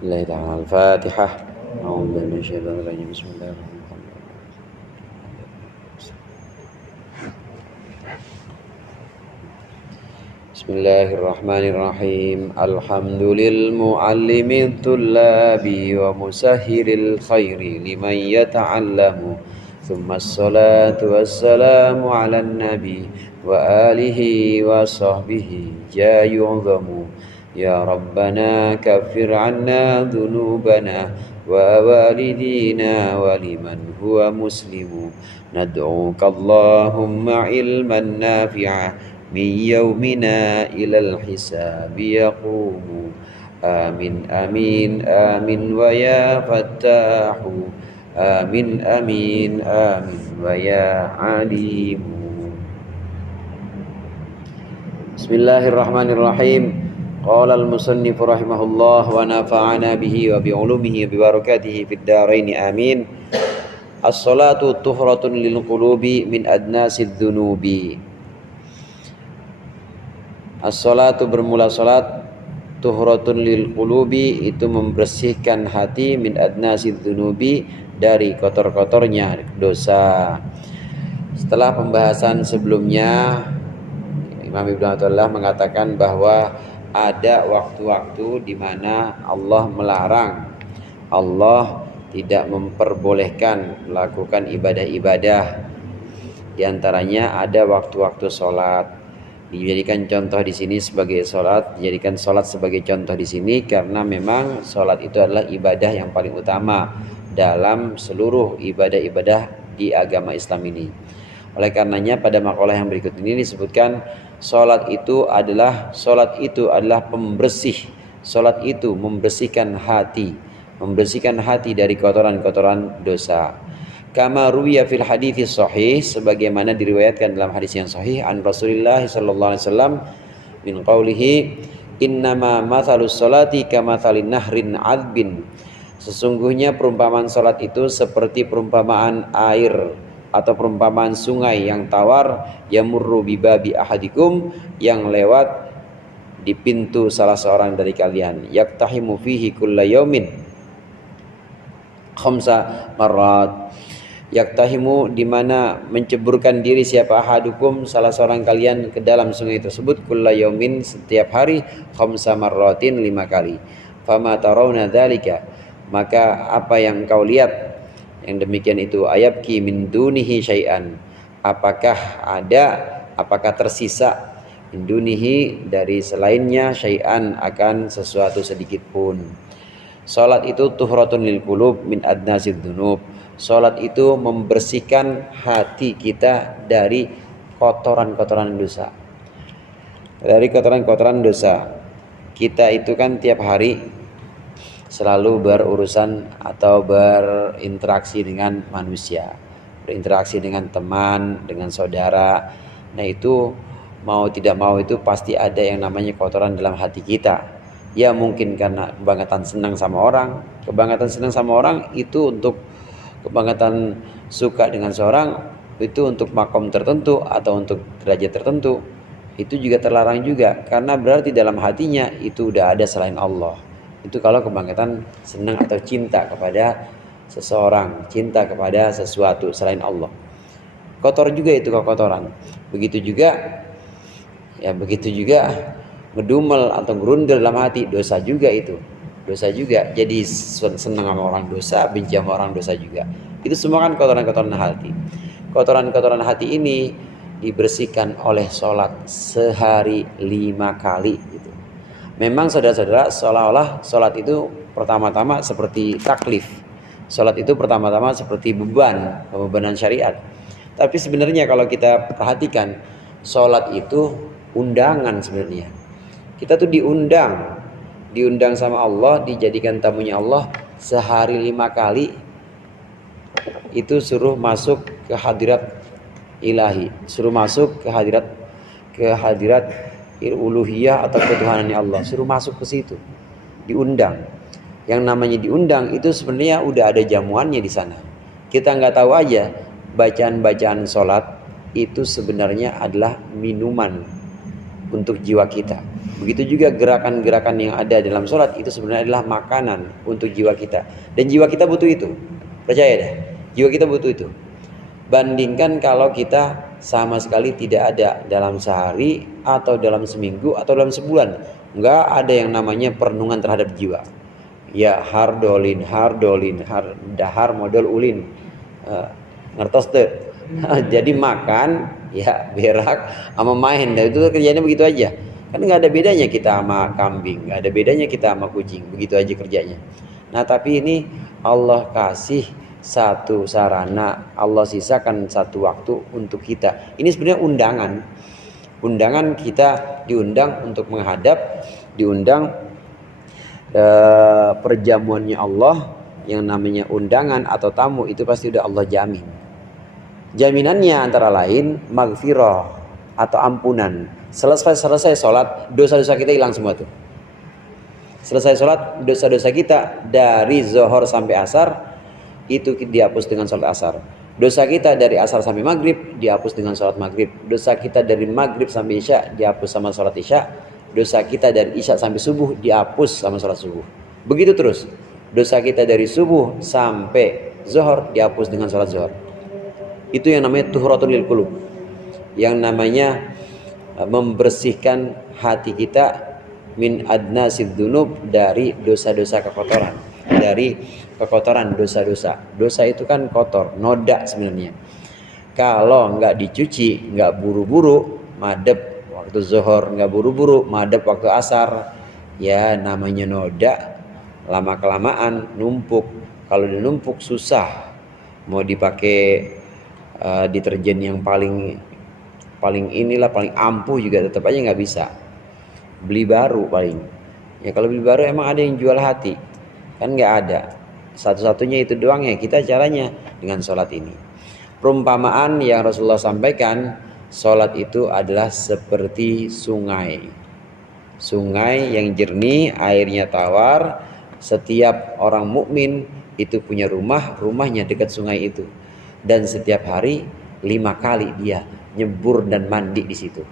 الله تعالى الفاتحة. أعوذ بالله من الشيطان الرجيم. بسم الله الرحمن الرحيم. بسم الله الرحمن الرحيم. الحمد للمعلم الطلاب ومسهل الخير لمن يتعلم، ثم الصلاة والسلام على النبي وآله وصحبه جاء يعظم. يا ربنا كفر عنا ذنوبنا ووالدينا ولمن هو مسلم. ندعوك اللهم علما نافعا من يومنا إلى الحساب يقوم. آمين آمين آمين ويا فتاح. آمين آمين آمين ويا عليم. بسم الله الرحمن الرحيم. قال المصنف رحمه الله ونفعنا به وبعلومه وببركاته في الدارين آمين. الصلاة طهرة للقلوب من أدناس الذنوب. As-salatu bermula salat, tuhratun lil qulubi, itu membersihkan hati, min adnasid dzunubi, dari kotor-kotornya dosa. Setelah pembahasan sebelumnya, Imam Ibnu Athaillah mengatakan bahwa ada waktu-waktu di mana Allah melarang, Allah tidak memperbolehkan melakukan ibadah-ibadah. Di antaranya ada waktu-waktu salat. Dijadikan contoh di sini sebagai salat, dijadikan salat sebagai contoh di sini karena memang salat itu adalah ibadah yang paling utama dalam seluruh ibadah-ibadah di agama Islam ini. Oleh karenanya pada makalah yang berikut ini disebutkan salat itu adalah pembersih. Salat itu membersihkan hati dari kotoran-kotoran dosa. Kama ruwiya fil hadits sahih, sebagaimana diriwayatkan dalam hadis yang sahih an Rasulullah sallallahu alaihi wasallam min qaulihi innama mathalus salati kamathalin nahrin adbin. Sesungguhnya perumpamaan salat itu seperti perumpamaan air atau perumpamaan sungai yang tawar, yamurru bibabi ahadikum, yang lewat di pintu salah seorang dari kalian, yaktahimu fihi kulla yaumin khamsa marrat. Yaktahimu, di mana menceburkan diri siapa ahadukum, salah seorang kalian, ke dalam sungai tersebut, kulla yaumin, setiap hari, khamsa marratin, 5 kali. Fama tarawna dzalika, maka apa yang kau lihat yang demikian itu, ayabki min dunihi syai'an, apakah tersisa min dunihi, dari selainnya, syai'an, akan sesuatu sedikit pun. Salat itu tuhratun lil qulub min adnasid dzunub. Salat itu membersihkan hati kita dari kotoran-kotoran dosa. Dari kotoran-kotoran dosa. Kita itu kan tiap hari selalu berurusan atau berinteraksi dengan manusia, berinteraksi dengan teman, dengan saudara. Nah itu mau tidak mau itu pasti ada yang namanya kotoran dalam hati kita. Ya mungkin karena kebangatan senang sama orang. Kebangatan senang sama orang itu untuk kebangatan suka dengan seorang, itu untuk makom tertentu atau untuk derajat tertentu, itu juga terlarang juga, karena berarti dalam hatinya itu udah ada selain Allah. Itu kalau kebangatan senang atau cinta kepada seseorang, cinta kepada sesuatu selain Allah. Kotor juga itu kotoran. Begitu juga ngedumel atau gerundel dalam hati, dosa juga itu. Dosa juga, jadi senang sama orang dosa, benci sama orang dosa juga. Itu semua kan kotoran-kotoran hati. Kotoran-kotoran hati ini dibersihkan oleh sholat sehari 5 kali gitu. Memang saudara-saudara, seolah-olah sholat itu pertama-tama seperti taklif. Sholat itu pertama-tama seperti pembebanan syariat. Tapi sebenarnya kalau kita perhatikan, sholat itu undangan sebenarnya. Kita tuh diundang sama Allah, dijadikan tamunya Allah sehari 5 kali. Itu suruh masuk ke hadirat ilahi, suruh masuk ke hadirat uluhiyah atau ketuhanan Allah, suruh masuk ke situ, diundang. Yang namanya diundang itu sebenarnya udah ada jamuannya di sana. Kita nggak tahu aja, bacaan-bacaan sholat itu sebenarnya adalah minuman untuk jiwa kita. Begitu juga gerakan-gerakan yang ada dalam sholat itu sebenarnya adalah makanan untuk jiwa kita. Dan jiwa kita butuh itu. Percaya deh, jiwa kita butuh itu. Bandingkan kalau kita sama sekali tidak ada dalam sehari atau dalam seminggu atau dalam sebulan. Nggak ada yang namanya perenungan terhadap jiwa. Ya hardolin, dahar modal ulin. Ngertos tuh. Jadi makan, ya berak, sama main. Dan itu kerjanya begitu aja. Kan nggak ada bedanya kita sama kambing, nggak ada bedanya kita sama kucing, begitu aja kerjanya. Nah tapi ini Allah kasih satu sarana, Allah sisakan satu waktu untuk kita. Ini sebenarnya undangan kita diundang untuk menghadap, diundang perjamuannya Allah. Yang namanya undangan atau tamu itu pasti udah Allah jamin. Jaminannya antara lain maghfirah atau ampunan. Selesai sholat, dosa-dosa kita hilang semua tuh. Selesai sholat, dosa-dosa kita dari zuhur sampai asar itu dihapus dengan sholat asar. Dosa kita dari asar sampai maghrib dihapus dengan sholat maghrib. Dosa kita dari maghrib sampai isya dihapus sama sholat isya. Dosa kita dari isya sampai subuh dihapus sama sholat subuh. Begitu terus. Dosa kita dari subuh sampai zuhur dihapus dengan sholat zuhur. Itu yang namanya tuhratul lil qulub. Yang namanya membersihkan hati kita min adnasid dzunub, dari dosa-dosa kekotoran, dari kekotoran dosa-dosa. Dosa itu kan kotor, noda sebenarnya. Kalau nggak dicuci, nggak buru-buru madep waktu zuhur, nggak buru-buru madep waktu asar, ya namanya noda. Lama kelamaan numpuk. Kalau udah numpuk susah mau dipakai deterjen yang paling ampuh juga tetap aja nggak bisa. Beli baru paling. Ya kalau beli baru emang ada yang jual hati? Kan nggak ada. Satu-satunya itu doang ya kita caranya dengan sholat ini. Perumpamaan yang Rasulullah sampaikan, sholat itu adalah seperti sungai. Sungai yang jernih, airnya tawar. Setiap orang mukmin itu punya rumahnya dekat sungai itu. Dan setiap hari 5 kali dia nyebur dan mandi di situ.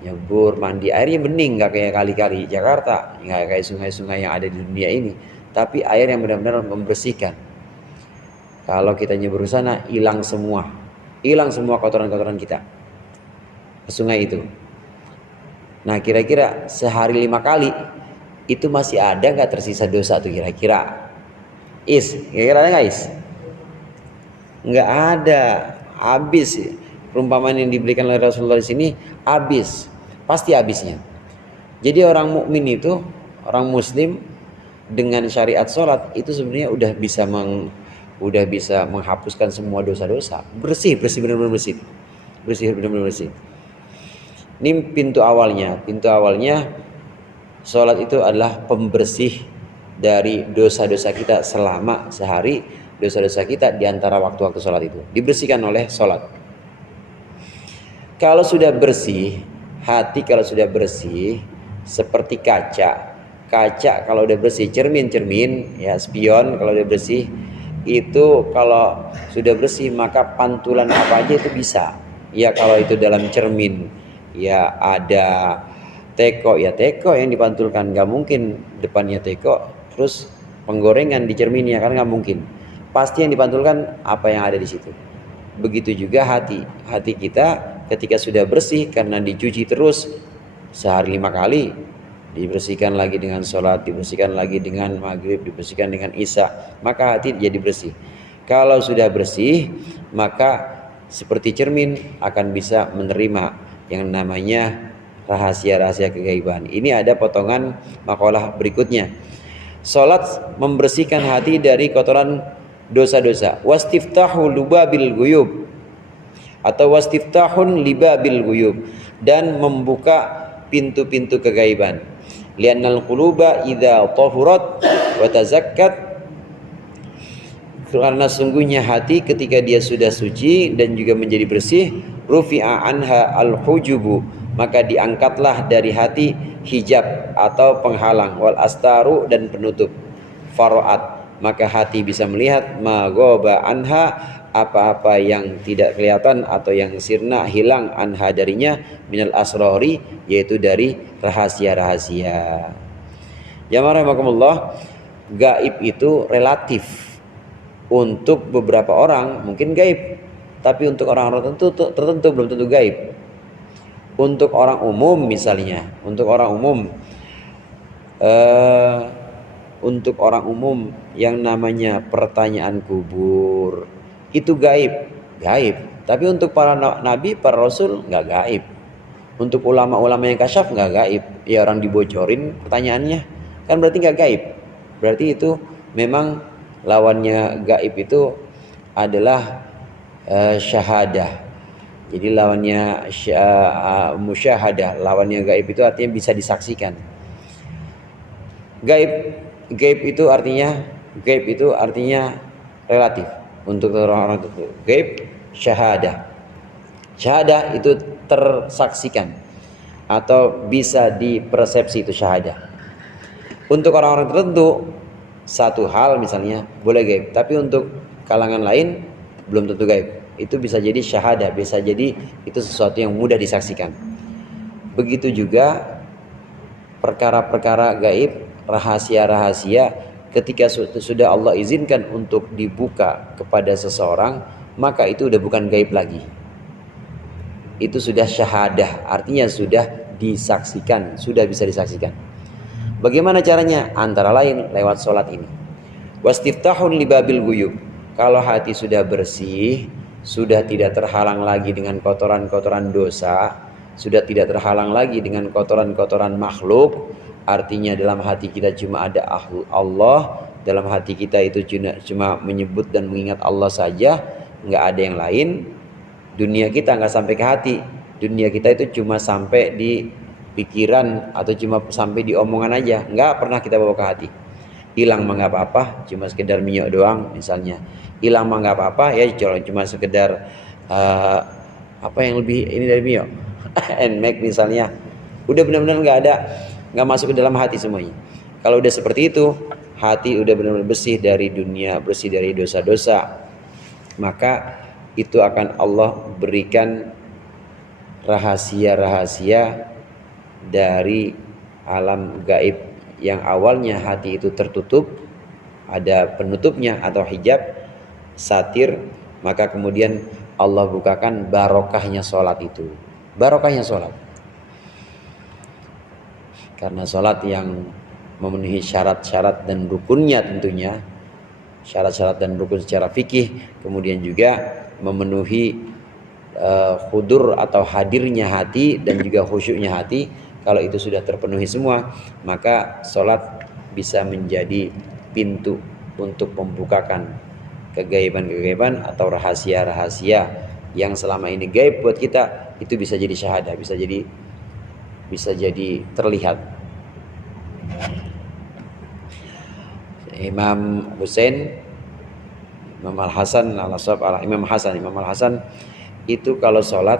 Nyebur, mandi, airnya bening, nggak kayak kali-kali Jakarta, nggak kayak sungai-sungai yang ada di dunia ini, tapi air yang benar-benar membersihkan. Kalau kita nyebur sana, hilang semua kotoran-kotoran kita ke sungai itu. Nah kira-kira sehari 5 kali itu masih ada nggak tersisa dosa tuh kira-kira? Kira-kira ada nggak nggak ada, habis. Perumpamaan yang diberikan oleh Rasulullah di sini habis, pasti habisnya. Jadi orang mukmin itu, orang muslim dengan syariat sholat itu sebenarnya udah bisa menghapuskan semua dosa-dosa, bersih benar-benar bersih. Ini pintu awalnya sholat itu adalah pembersih dari dosa-dosa kita selama sehari. Dosa-dosa kita di antara waktu-waktu sholat itu dibersihkan oleh sholat. Kalau sudah bersih, hati kalau sudah bersih seperti kaca kalau udah bersih, cermin ya, spion kalau udah bersih itu, kalau sudah bersih maka pantulan apa aja itu bisa. Ya kalau itu dalam cermin ya ada teko, ya teko yang dipantulkan, nggak mungkin depannya teko terus penggorengan di cerminnya, kan nggak mungkin. Pasti yang dipantulkan apa yang ada di situ. Begitu juga hati kita ketika sudah bersih karena dicuci terus sehari 5 kali, dibersihkan lagi dengan sholat, dibersihkan lagi dengan maghrib, dibersihkan dengan isya, maka hati jadi bersih. Kalau sudah bersih maka seperti cermin akan bisa menerima yang namanya rahasia-rahasia kegaiban. Ini ada potongan makalah berikutnya. Sholat membersihkan hati dari kotoran dosa-dosa. Wastiftahu lubabil guyub atau wastiftahun libabil guyub, dan membuka pintu-pintu kegaiban. Liannal quluba idza tahurat wa tazakkat, karena sungguhnya hati ketika dia sudah suci dan juga menjadi bersih, rufi'a anha al-hujubu, maka diangkatlah dari hati hijab atau penghalang, wal astaru dan penutup, faroat, maka hati bisa melihat, magoba anha, apa-apa yang tidak kelihatan atau yang sirna hilang anha darinya minal asrori, yaitu dari rahasia-rahasia. Jamaah rahimakumullah, gaib itu relatif. Untuk beberapa orang mungkin gaib, tapi untuk orang-orang tertentu belum tentu gaib. Untuk orang umum misalnya, untuk orang umum yang namanya pertanyaan kubur itu gaib. Tapi untuk para nabi, para rasul nggak gaib. Untuk ulama-ulama yang kasyaf nggak gaib. Ya orang dibocorin pertanyaannya, kan berarti nggak gaib. Berarti itu memang lawannya gaib itu adalah syahadah. Jadi lawannya musyahadah, lawannya gaib itu artinya bisa disaksikan. Gaib itu artinya relatif untuk orang-orang tertentu. Gaib syahadah. Syahadah itu tersaksikan atau bisa dipersepsi, itu syahadah. Untuk orang-orang tertentu satu hal misalnya boleh gaib, tapi untuk kalangan lain belum tentu gaib. Itu bisa jadi syahadah, bisa jadi itu sesuatu yang mudah disaksikan. Begitu juga perkara-perkara gaib, rahasia-rahasia, ketika sudah Allah izinkan untuk dibuka kepada seseorang, maka itu udah bukan gaib lagi. Itu sudah syahadah, artinya sudah disaksikan, sudah bisa disaksikan. Bagaimana caranya? Antara lain lewat sholat ini. Wastiftahun libabil guyub. Kalau hati sudah bersih, sudah tidak terhalang lagi dengan kotoran-kotoran dosa, sudah tidak terhalang lagi dengan kotoran-kotoran makhluk, artinya dalam hati kita cuma ada Allah, dalam hati kita itu cuma menyebut dan mengingat Allah saja, nggak ada yang lain. Dunia kita nggak sampai ke hati, dunia kita itu cuma sampai di pikiran atau cuma sampai di omongan aja, nggak pernah kita bawa ke hati. Hilang mah nggak apa-apa, cuma sekedar minyak doang misalnya. Hilang mah nggak apa-apa, ya cuma sekedar apa yang lebih ini dari minyak, nmax misalnya. Udah benar-benar nggak masuk ke dalam hati semuanya. Kalau udah seperti itu, hati udah benar-benar bersih dari dunia, bersih dari dosa-dosa, maka itu akan Allah berikan rahasia-rahasia dari alam gaib yang awalnya hati itu tertutup, ada penutupnya atau hijab, satir, maka kemudian Allah bukakan barokahnya sholat itu. Barokahnya sholat, karena sholat yang memenuhi syarat-syarat dan rukunnya tentunya, syarat-syarat dan rukun secara fikih, kemudian juga memenuhi khudur atau hadirnya hati dan juga khusyuknya hati. Kalau itu sudah terpenuhi semua, maka sholat bisa menjadi pintu untuk membukakan kegaiban-kegaiban atau rahasia-rahasia yang selama ini gaib buat kita, itu bisa jadi syahadah, bisa jadi terlihat. Imam Husain, Imam Al-Hasan Imam Hasan itu kalau sholat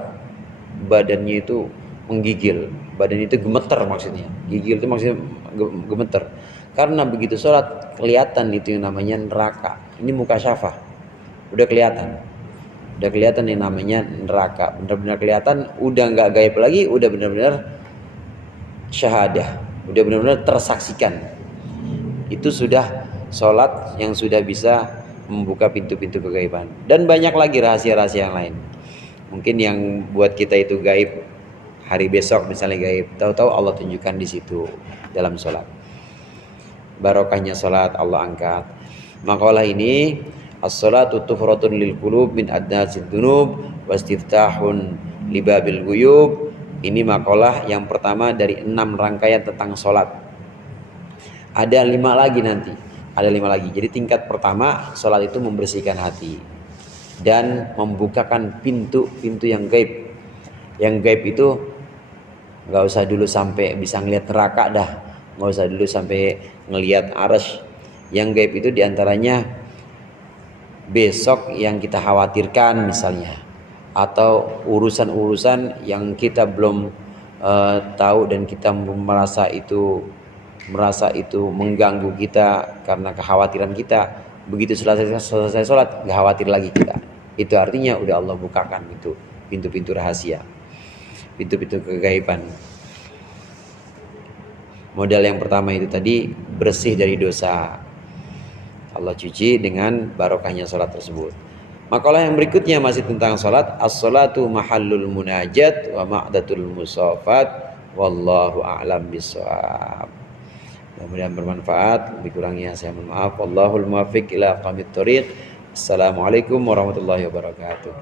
badannya itu menggigil, badan itu gemeter, maksudnya gigil itu maksudnya gemeter, karena begitu sholat kelihatan itu yang namanya neraka. Ini muka syafah, udah kelihatan yang namanya neraka, benar-benar kelihatan, udah nggak gaib lagi, udah benar-benar syahadah, udah benar-benar tersaksikan. Itu sudah sholat yang sudah bisa membuka pintu-pintu kegaiban. Dan banyak lagi rahasia-rahasia yang lain. Mungkin yang buat kita itu gaib, hari besok misalnya gaib, tahu-tahu Allah tunjukkan di situ dalam sholat. Barokahnya sholat Allah angkat. Makalah ini, as-sholatu tufratun lil qulub min adnasid dunub wastiftahun libabil guyub. Ini makalah yang pertama dari 6 rangkaian tentang sholat. Ada 5 lagi nanti. Jadi tingkat pertama, sholat itu membersihkan hati dan membukakan pintu-pintu yang gaib. Yang gaib itu nggak usah dulu sampai bisa ngelihat neraka dah, nggak usah dulu sampai ngelihat arsy. Yang gaib itu diantaranya besok yang kita khawatirkan misalnya, atau urusan-urusan yang kita belum tahu dan kita merasa itu mengganggu kita karena kekhawatiran kita. Begitu selesai sholat, nggak khawatir lagi kita. Itu artinya udah Allah bukakan itu pintu-pintu rahasia, pintu-pintu kegaiban. Modal yang pertama itu tadi bersih dari dosa. Allah cuci dengan barokahnya sholat tersebut. Makalah yang berikutnya masih tentang sholat. As-sholatu mahallul munajat wa ma'datul musafat. Wallahu a'lam bishawab. Mudah-mudahan bermanfaat. Lebih kurangnya saya mohon maaf. Wallahul muwaffiq ila aqwamit thoriq. Assalamualaikum warahmatullahi wabarakatuh.